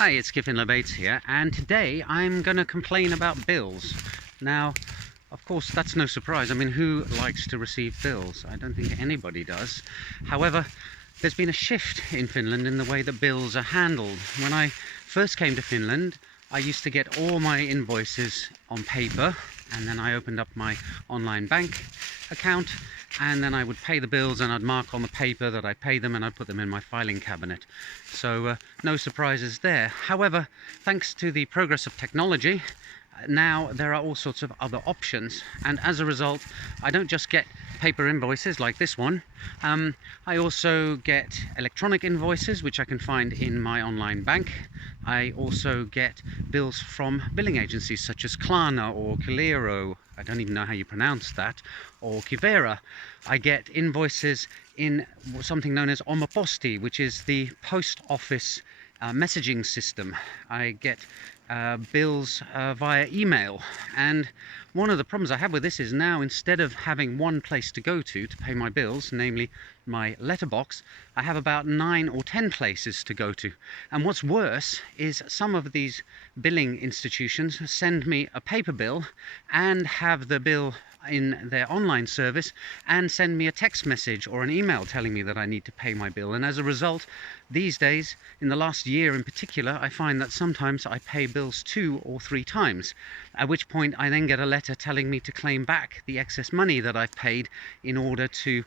Hi, it's Kiffin Lebates here, and today I'm going to complain about bills. Now, of course, that's no surprise. I mean, who likes to receive bills? I don't think anybody does. However, there's been a shift in Finland in the way that bills are handled. When I first came to Finland, I used to get all my invoices on paper, and then I opened up my online bank account, and then I would pay the bills and I'd mark on the paper that I paid them and I'd put them in my filing cabinet. So no surprises there. However, thanks to the progress of technology, now there are all sorts of other options, and as a result I don't just get paper invoices like this one. I also get electronic invoices which I can find in my online bank. I also get bills from billing agencies such as Klarna or Qliro, I don't even know how you pronounce that, or Kivera. I get invoices in something known as Omaposti, which is the post office messaging system. I get bills via email, and one of the problems I have with this is now, instead of having one place to go to pay my bills, namely my letterbox, I have about 9 or 10 places to go to. And what's worse is some of these billing institutions send me a paper bill and have the bill in their online service and send me a text message or an email telling me that I need to pay my bill. And as a result, these days, in the last year in particular, I find that sometimes I pay bills 2 or 3 times, at which point I then get a letter telling me to claim back the excess money that I've paid in order to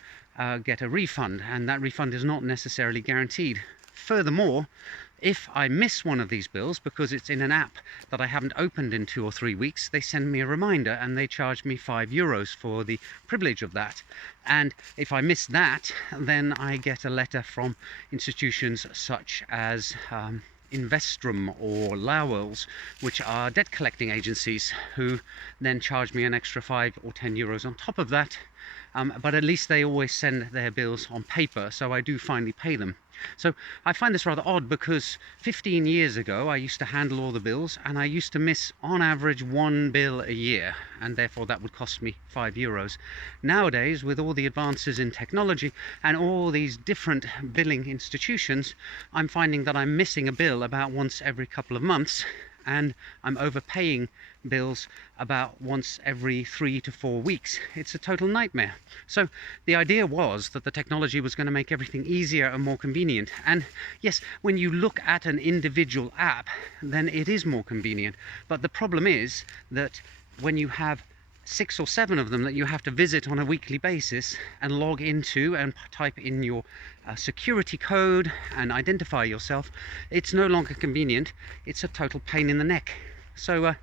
get a refund, and that refund is not necessarily guaranteed. Furthermore, if I miss one of these bills because it's in an app that I haven't opened in 2 or 3 weeks, they send me a reminder and they charge me €5 for the privilege of that. And if I miss that, then I get a letter from institutions such as Investrum or Lowells, which are debt collecting agencies, who then charge me an extra €5 or €10 on top of that. But at least they always send their bills on paper, so I do finally pay them. So I find this rather odd, because 15 years ago I used to handle all the bills, and I used to miss on average 1 bill a year, and therefore that would cost me €5. Nowadays, with all the advances in technology and all these different billing institutions, I'm finding that I'm missing a bill about once every couple of months, and I'm overpaying bills about once every 3 to 4 weeks. It's a total nightmare. So the idea was that the technology was going to make everything easier and more convenient. And yes, when you look at an individual app, then it is more convenient. But the problem is that when you have 6 or 7 of them that you have to visit on a weekly basis and log into and type in your security code and identify yourself, it's no longer convenient. It's a total pain in the neck. So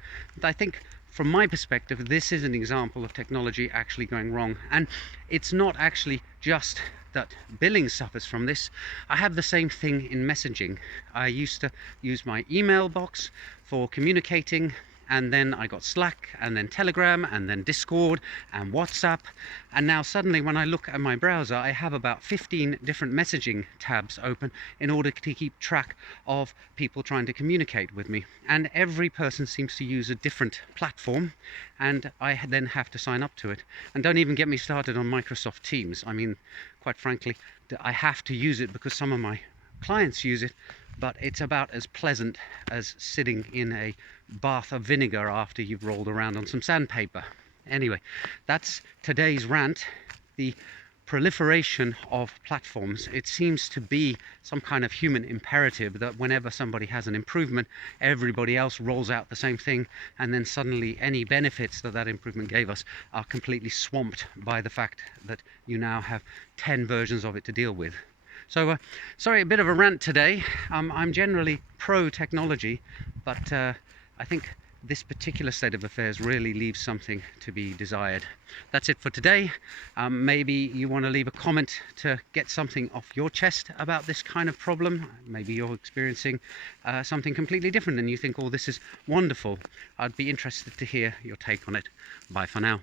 I think, from my perspective, this is an example of technology actually going wrong. And it's not actually just that billing suffers from this. I have the same thing in messaging. I used to use my email box for communicating, and then I got Slack, and then Telegram, and then Discord, and WhatsApp. And now suddenly when I look at my browser, I have about 15 different messaging tabs open in order to keep track of people trying to communicate with me. And every person seems to use a different platform, and I then have to sign up to it. And don't even get me started on Microsoft Teams. I mean, quite frankly, I have to use it because some of my clients use it, but it's about as pleasant as sitting in a bath of vinegar after you've rolled around on some sandpaper. Anyway, that's today's rant. The proliferation of platforms, it seems to be some kind of human imperative that whenever somebody has an improvement, everybody else rolls out the same thing, and then suddenly any benefits that that improvement gave us are completely swamped by the fact that you now have 10 versions of it to deal with. So, sorry, a bit of a rant today. I'm generally pro-technology, but I think this particular state of affairs really leaves something to be desired. That's it for today. Maybe you want to leave a comment to get something off your chest about this kind of problem. Maybe you're experiencing something completely different and you think, oh, this is wonderful. I'd be interested to hear your take on it. Bye for now.